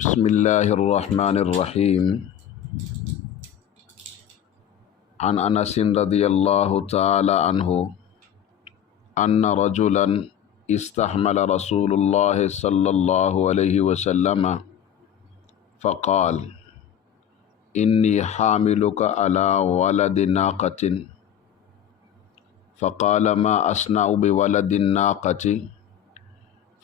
بسم اللہ الرحمن الرحیم عن انس رضی اللہ تعالی عنہ ان رجلا استحمل رسول اللہ صلی اللہ علیہ وسلم فقال انی حاملک علی ولد ناقۃ فقال ما اصنع بولد الناقۃ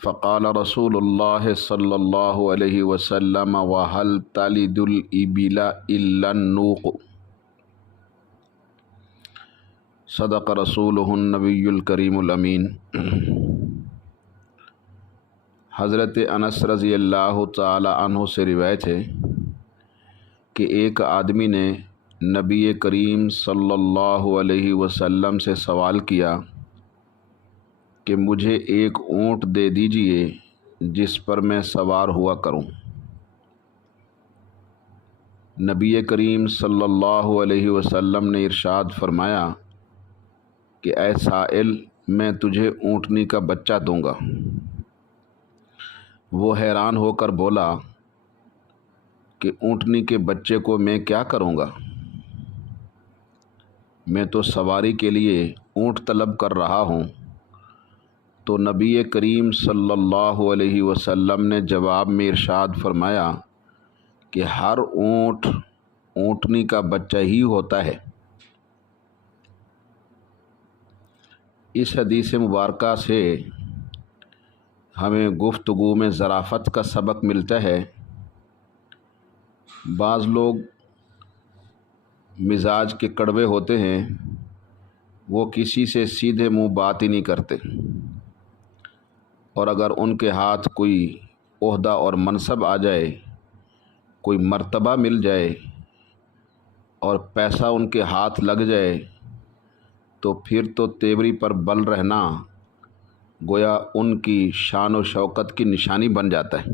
فقال رسول اللہ صلی اللہ علیہ وسلم وهل تلد الإبل إلا النوق صدق رسولہ النبی الکریم الامین۔ حضرت انس رضی اللہ تعالی عنہ سے روایت ہے کہ ایک آدمی نے نبی کریم صلی اللہ علیہ وسلم سے سوال کیا کہ مجھے ایک اونٹ دے دیجئے جس پر میں سوار ہوا کروں۔ نبی کریم صلی اللہ علیہ وسلم نے ارشاد فرمایا کہ اے سائل، میں تجھے اونٹنی کا بچہ دوں گا۔ وہ حیران ہو کر بولا کہ اونٹنی کے بچے کو میں کیا کروں گا؟ میں تو سواری کے لیے اونٹ طلب کر رہا ہوں۔ تو نبی کریم صلی اللہ علیہ وسلم نے جواب میں ارشاد فرمایا کہ ہر اونٹ اونٹنی کا بچہ ہی ہوتا ہے۔ اس حدیث مبارکہ سے ہمیں گفتگو میں ظرافت کا سبق ملتا ہے۔ بعض لوگ مزاج کے کڑوے ہوتے ہیں، وہ کسی سے سیدھے منہ بات ہی نہیں کرتے، اور اگر ان کے ہاتھ کوئی عہدہ اور منصب آ جائے، کوئی مرتبہ مل جائے اور پیسہ ان کے ہاتھ لگ جائے تو پھر تو تیوری پر بل رہنا گویا ان کی شان و شوکت کی نشانی بن جاتا ہے۔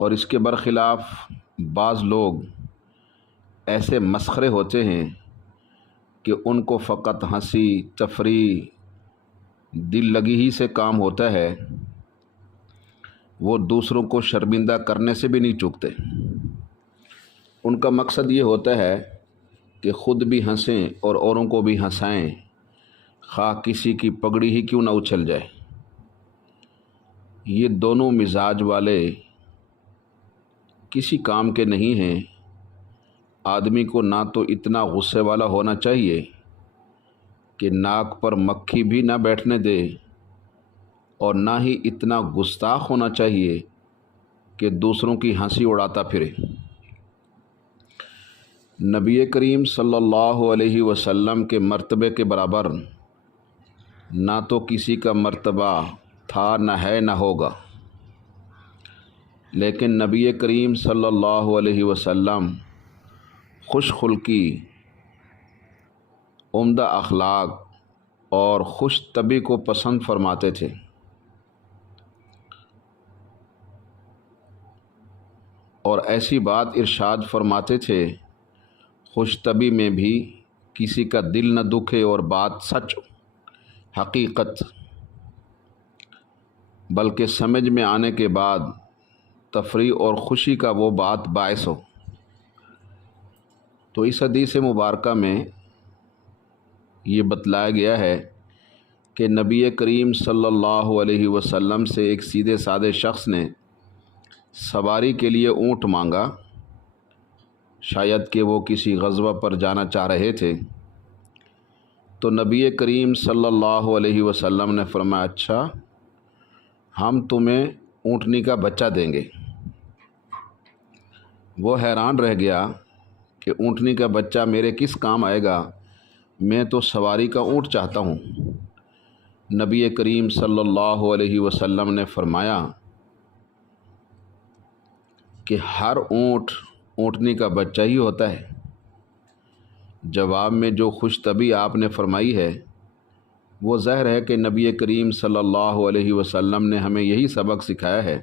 اور اس کے برخلاف بعض لوگ ایسے مسخرے ہوتے ہیں کہ ان کو فقط ہنسی تفریح دل لگی ہی سے کام ہوتا ہے، وہ دوسروں کو شرمندہ کرنے سے بھی نہیں چوکتے۔ ان کا مقصد یہ ہوتا ہے کہ خود بھی ہنسیں اور اوروں کو بھی ہنسائیں، خواہ کسی کی پگڑی ہی کیوں نہ اچھل جائے۔ یہ دونوں مزاج والے کسی کام کے نہیں ہیں۔ آدمی کو نہ تو اتنا غصے والا ہونا چاہیے کہ ناک پر مکھی بھی نہ بیٹھنے دے، اور نہ ہی اتنا گستاخ ہونا چاہیے کہ دوسروں کی ہنسی اڑاتا پھرے۔ نبی کریم صلی اللہ علیہ وسلم کے مرتبے کے برابر نہ تو کسی کا مرتبہ تھا، نہ ہے، نہ ہوگا، لیکن نبی کریم صلی اللہ علیہ وسلم خوش خلقی، عمدہ اخلاق اور خوش طبعی کو پسند فرماتے تھے۔ اور ایسی بات ارشاد فرماتے تھے، خوش طبعی میں بھی کسی کا دل نہ دکھے اور بات سچ حقیقت، بلکہ سمجھ میں آنے کے بعد تفریح اور خوشی کا وہ بات باعث ہو۔ تو اس حدیث مبارکہ میں یہ بتلایا گیا ہے کہ نبی کریم صلی اللہ علیہ وسلم سے ایک سیدھے سادے شخص نے سواری کے لیے اونٹ مانگا، شاید کہ وہ کسی غزوہ پر جانا چاہ رہے تھے۔ تو نبی کریم صلی اللہ علیہ وسلم نے فرمایا، اچھا، ہم تمہیں اونٹنی کا بچہ دیں گے۔ وہ حیران رہ گیا کہ اونٹنی کا بچہ میرے کس کام آئے گا، میں تو سواری کا اونٹ چاہتا ہوں۔ نبی کریم صلی اللہ علیہ وسلم نے فرمایا کہ ہر اونٹ اونٹنی کا بچہ ہی ہوتا ہے۔ جواب میں جو خوش طبعی آپ نے فرمائی ہے، وہ ظاہر ہے کہ نبی کریم صلی اللہ علیہ وسلم نے ہمیں یہی سبق سکھایا ہے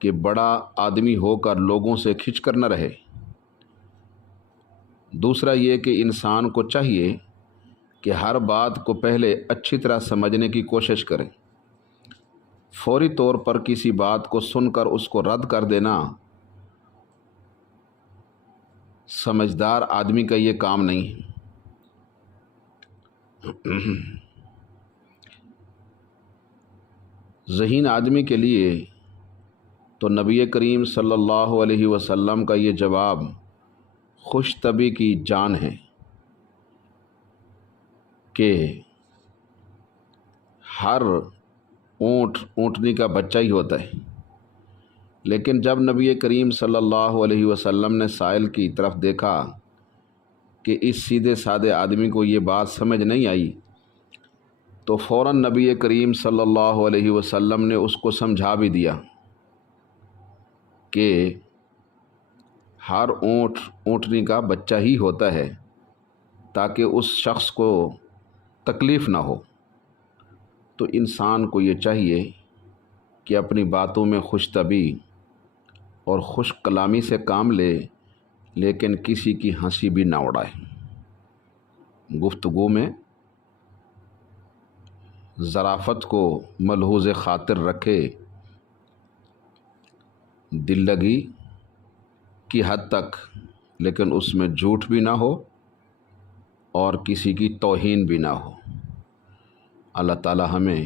کہ بڑا آدمی ہو کر لوگوں سے کھنچ کر نہ رہے۔ دوسرا یہ کہ انسان کو چاہیے کہ ہر بات کو پہلے اچھی طرح سمجھنے کی کوشش کرے، فوری طور پر کسی بات کو سن کر اس کو رد کر دینا سمجھدار آدمی کا یہ کام نہیں۔ ذہین آدمی کے لیے تو نبی کریم صلی اللہ علیہ وسلم کا یہ جواب خوش طبعی کی جان ہے کہ ہر اونٹ اونٹنی کا بچہ ہی ہوتا ہے، لیکن جب نبی کریم صلی اللہ علیہ وسلم نے سائل کی طرف دیکھا کہ اس سیدھے سادے آدمی کو یہ بات سمجھ نہیں آئی تو فوراً نبی کریم صلی اللہ علیہ وسلم نے اس کو سمجھا بھی دیا کہ ہر اونٹ اونٹنی کا بچہ ہی ہوتا ہے، تاکہ اس شخص کو تکلیف نہ ہو۔ تو انسان کو یہ چاہیے کہ اپنی باتوں میں خوش طبعی اور خوش کلامی سے کام لے، لیکن کسی کی ہنسی بھی نہ اڑائے۔ گفتگو میں ظرافت کو ملحوظ خاطر رکھے، دل لگی کی حد تک، لیکن اس میں جھوٹ بھی نہ ہو اور کسی کی توہین بھی نہ ہو۔ اللہ تعالی ہمیں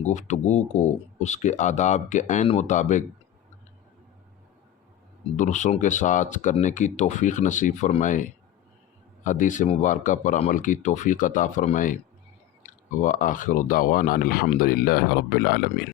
گفتگو کو اس کے آداب کے عین مطابق درستوں کے ساتھ کرنے کی توفیق نصیب فرمائے، حدیث مبارکہ پر عمل کی توفیق عطا فرمائے۔ وآخر دعوانا الحمد للہ رب العالمین۔